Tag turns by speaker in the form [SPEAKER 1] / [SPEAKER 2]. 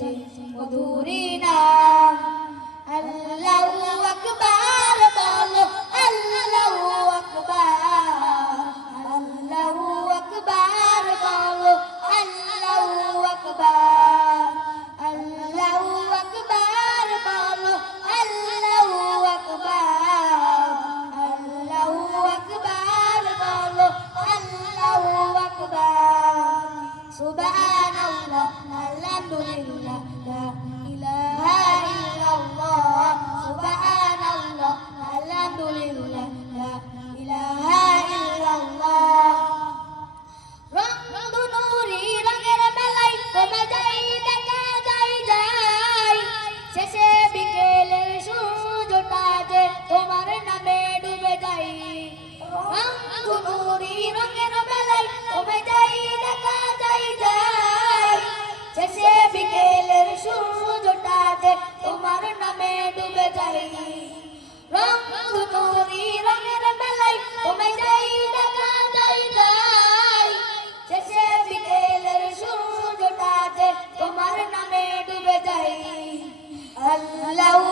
[SPEAKER 1] Yo. মাঝে তোমার নামে ডুবে যাই। রং ধনুরি, রঙের মেলাই তোমায় যাই, দেখা যাই যাই। শেষে বিকেলের সূর্যটা যে তোমার নামে ডুবে যাই। আল্লাহ